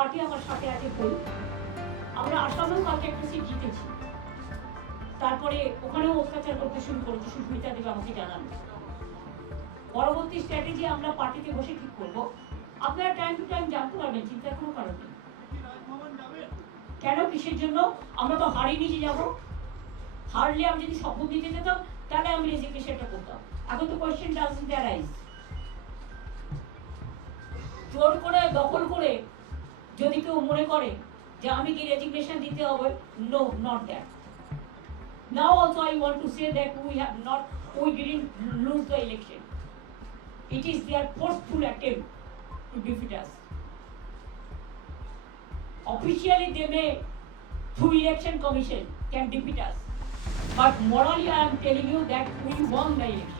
পার্টি আমার সাথে আছে বই, আমরা আসামেও কালকে একটা সিট জিতেছি, তারপরে ওখানেও অত্যাচার করতে শুরু করেছে, সুস্মিতা দেব আমাকে জানান। পরবর্তী স্ট্র্যাটেজি আমরা পার্টিতে বসে ঠিক করবো, আপনারা টাইম টু টাইম জানতে পারবেন, চিন্তার কোনো কারণ নেই। কেন, কিসের জন্য? আমরা তো হারিয়ে নিয়ে যাবো, হারলে আমি যদি শপথ দিতে যেতাম তাহলে আমি রেজিগনেশনটা করতাম। এখন তো কোয়েশ্চেন ডাজন্ট অ্যারাইজ। জোর করে দখল করে যদি কেউ মনে করে যে আমি কি রেজিগনেশন দিতে হবে, no, not that. Now also I want to say that we didn't lose the election. It is their forceful attempt to defeat us. Officially they may, through election commission, can defeat us. But morally I am telling you that we won the election.